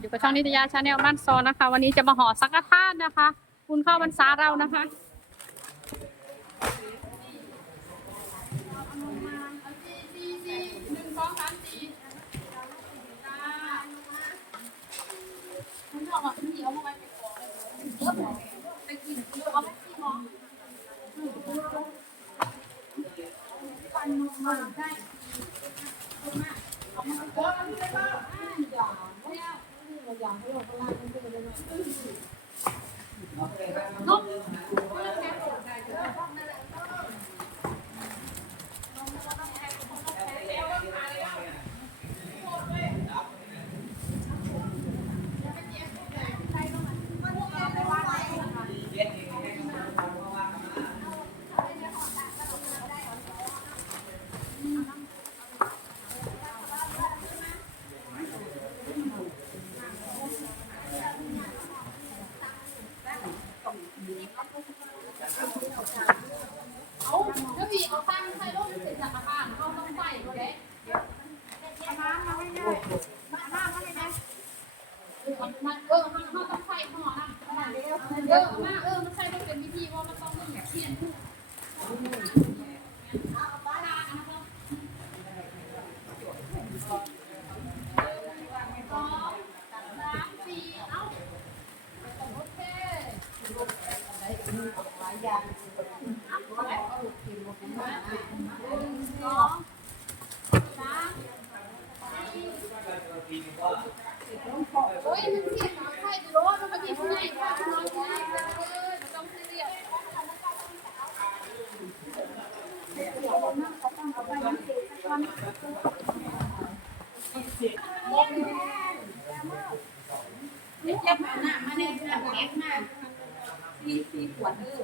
อยู่กับช่องนิตยาชาแนลบ้านซอนนะคะ วันนี้จะมาห่อสังฆทานนะคะ คุณเข้าพรรษาเรานะคะ เอา Oh, เจ็บมาหน้ามาในเก็บมาสี่สี่ขวดเออ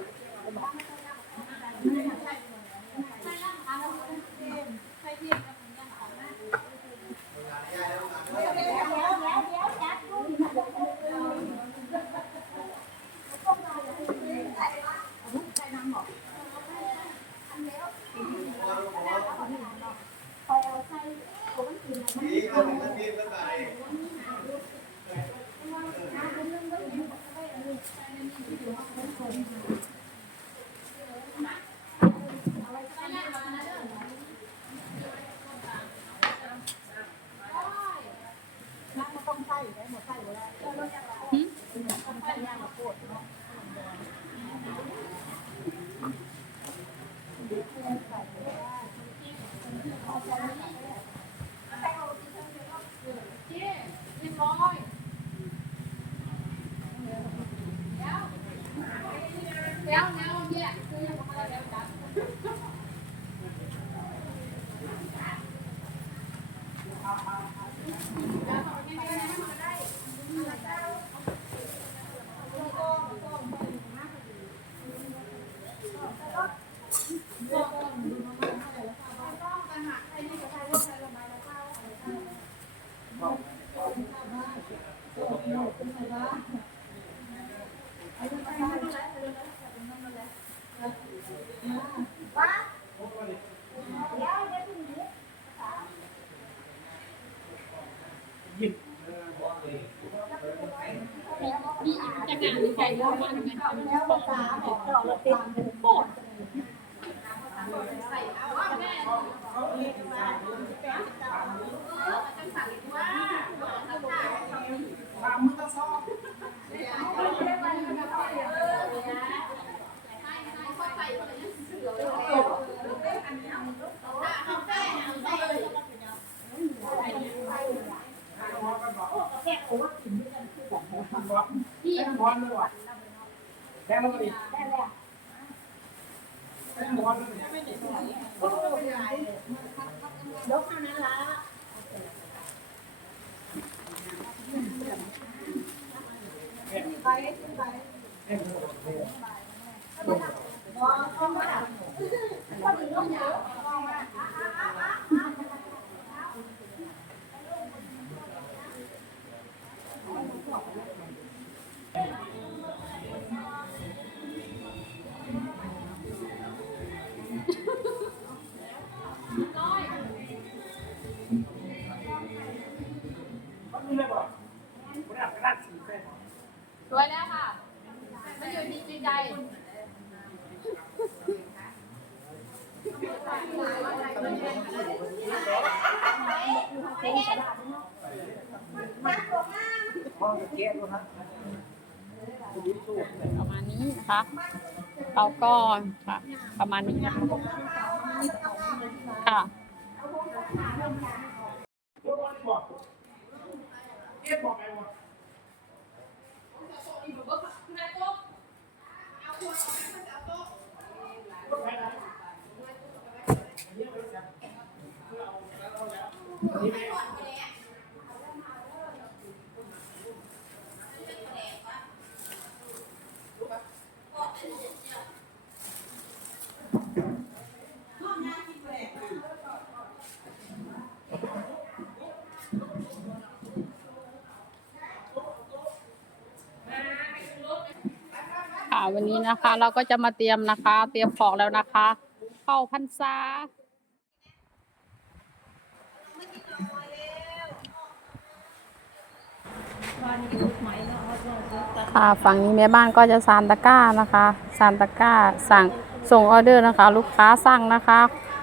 เจ๊เรียบร้อยแล้วแล้วแล้วเนี่ยคือยังไม่ได้แล้วจ้ะมีจะ งานหรือใครรู้มันไหมแล้วภาษาของเราเราติดโคตร พี่บอลเลยว่ะแดงแล้วก็ดิได้แล้วแดงบอลเลยยกเท่านั้นละไปไปแด ประมาณนี้นะคะเราก็ค่ะ ประมาณนี้นะคะค่ะกียร์บอกไงวะ ค่ะ วันนี้นะคะ เราก็จะมาเตรียมนะคะ เตรียมของแล้วนะคะ เข้าพรรษาค่ะฝั่งนี้แม่บ้านก็จะซานตะก้านะคะซานตะก้าสั่งส่งออเดอร์นะคะ ลูกค้าสั่งนะคะ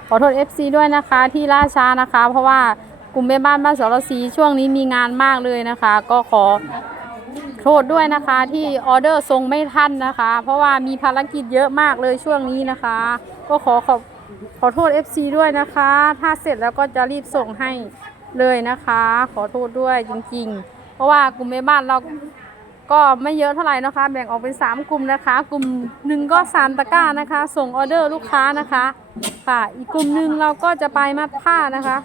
ขอโทษ FC ด้วยนะคะที่ล่าช้านะคะ เพราะว่ากลุ่มแม่บ้านบ้านสรศรีช่วงนี้มีงานมากเลยนะคะ ก็ขอ โทษด้วยนะคะที่ออเดอร์ส่งไม่ทันนะคะ เพราะว่ามีภารกิจเยอะมากเลยช่วงนี้นะคะ ก็ขอขอบขอโทษ FC ด้วยนะคะ ถ้าเสร็จแล้วก็จะรีบส่งให้เลยนะคะ ขอโทษด้วยจริง ๆ เพราะว่ากลุ่มแม่บ้านเราก็ไม่เยอะเท่าไหร่นะคะ แบ่งออกเป็น 3 กลุ่มนะคะ กลุ่มหนึ่งก็สามตะกร้านะคะ ส่งออเดอร์ลูกค้านะคะ ค่ะ อีกกลุ่มหนึ่งเราก็จะไปมัดผ้านะคะ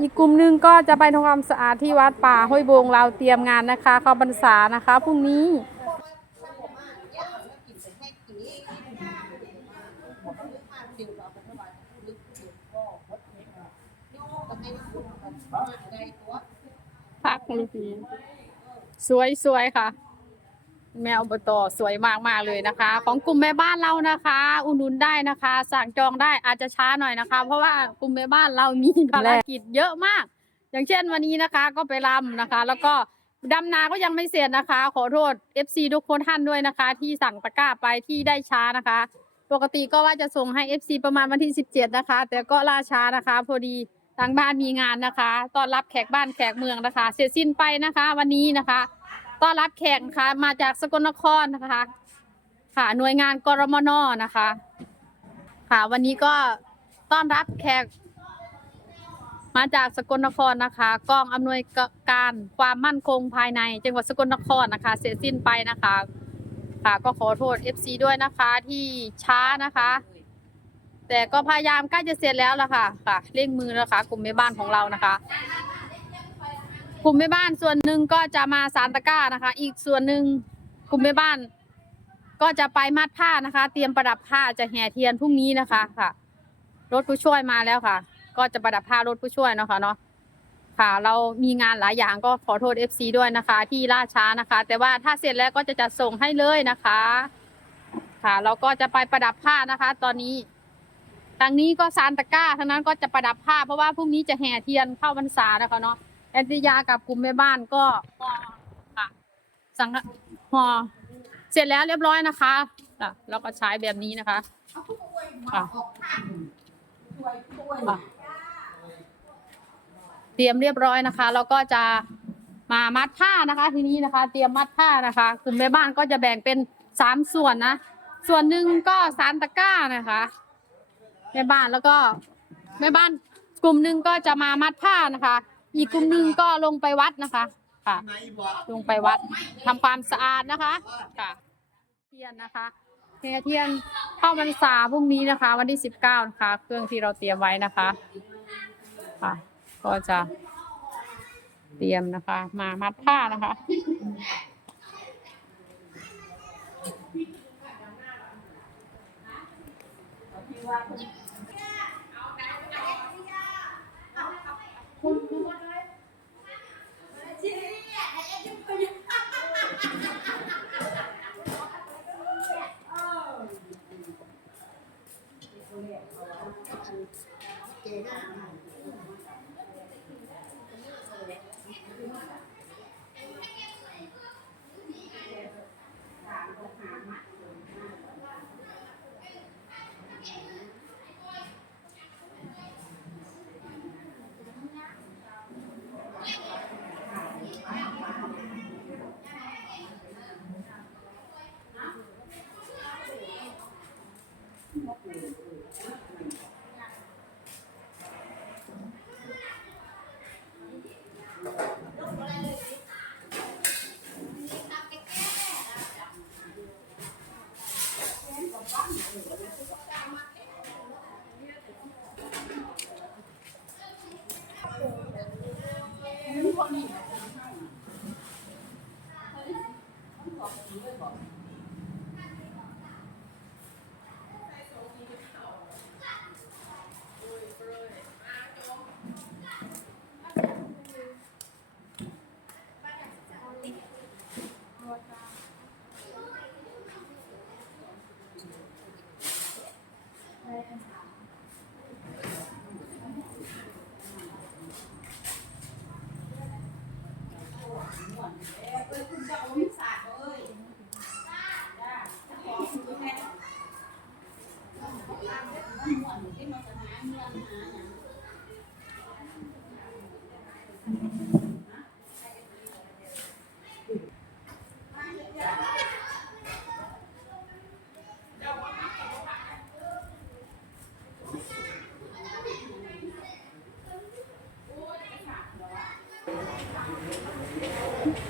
อีกกลุ่มหนึ่งก็จะไปทำความสะอาดที่วัดป่าห้วยโบงเราเตรียมงานนะคะเข้าบรรษานะคะพรุ่งนี้พักลูกพีสวยสวยค่ะ แมวอบตสวยมากมากๆเลยนะคะ ของกลุ่มแม่บ้านเรานะคะ อุดหนุนได้นะคะ สั่งจองได้อาจจะช้าหน่อยนะคะ เพราะว่ากลุ่มแม่บ้านเรามีภารกิจเยอะมาก อย่างเช่นวันนี้นะคะก็ไปรำนะคะ แล้วก็ดำนาก็ยังไม่เสร็จนะคะ ขอโทษ FC ทุกคนท่านด้วยนะคะ ที่สั่งตะกร้าไปที่ได้ช้านะคะ ปกติก็ว่าจะส่งให้ FC ประมาณวันที่ 17 นะคะ แต่ก็ล่าช้านะคะ พอดีทางบ้านมีงานนะคะต้อนรับแขกบ้านแขกเมืองนะคะ เสร็จสิ้นไปนะคะ วันนี้นะคะ ต้อนรับแขกนะคะมาจากสกลนครนะคะ ค่ะหน่วยงานกรมนนะคะ ค่ะวันนี้ก็ต้อนรับแขก มาจากสกลนครนะคะ กองอำนวยการความมั่นคงภายในจังหวัดสกลนครนะคะ เสร็จสิ้นไปนะคะ ค่ะก็ขอโทษ FC ด้วยนะคะที่ช้านะคะ แต่ก็พยายามใกล้จะเสร็จแล้วละค่ะค่ะเร่งมือนะคะ กลุ่มแม่บ้านของเรานะคะ กลุ่มแม่บ้านส่วนหนึ่งก็จะมาสารตะก้านะคะ อีกส่วนหนึ่งกลุ่มแม่บ้าน ก็จะไปมัดผ้านะคะ เตรียมประดับผ้าจะแห่เทียนพรุ่งนี้นะคะค่ะ รถผู้ช่วยมาแล้วค่ะ ก็จะประดับผ้ารถผู้ช่วยเนาะค่ะเนาะค่ะ เรามีงานหลายอย่างก็ขอโทษ FC ด้วยนะคะ ที่ล่าช้านะคะ แต่ว่าถ้าเสร็จแล้วก็จะจัดส่งให้เลยนะคะ ค่ะ เราก็จะไปประดับผ้านะคะ ตอนนี้ทางนี้ก็ซานตะก้าทางนั้นก็จะประดับผ้าเพราะว่าพรุ่งนี้จะแห่เทียนเข้าพรรษานะคะเนาะ แอนติยากับกลุ่มแม่บ้านก็ห่อค่ะสังหอเสร็จแล้วเรียบร้อยนะคะค่ะแล้วก็ใช้แบบนี้นะคะค่ะเตรียมเรียบร้อยนะคะ แล้วก็จะมามัดผ้านะคะ ทีนี้นะคะ เตรียมมัดผ้านะคะกลุ่มแม่บ้านก็จะแบ่งเป็นสามส่วนนะส่วนหนึ่งก็ซานตะกร้านะคะแม่บ้านแล้วก็แม่บ้านกลุ่มหนึ่งก็จะมามัดผ้านะคะ อีกกลุ่มหนึ่งก็ลงไปวัดนะคะ ค่ะ ลงไปวัดทำความสะอาดนะคะ ค่ะ เทียนนะคะเทียนเทียนเข้าพรรษาพรุ่งนี้นะคะ วันที่สิบเก้านะคะ เครื่องที่เราเตรียมไว้นะคะ ค่ะ ก็จะเตรียมนะคะ มามัดผ้านะคะเ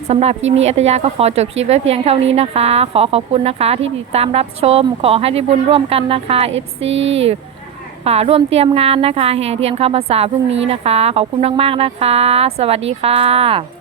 สำหรับคลิปนี้อัตยาก็ขอจบคลิปไว้เพียงเท่านี้นะคะ ขอขอบคุณนะคะที่ติดตามรับชม ขอให้ได้บุญร่วมกันนะคะ FC ค่ะร่วมเตรียมงานนะคะ แห่เทียนเข้าภาษาพรุ่งนี้นะคะ ขอบคุณมากๆนะคะ สวัสดีค่ะ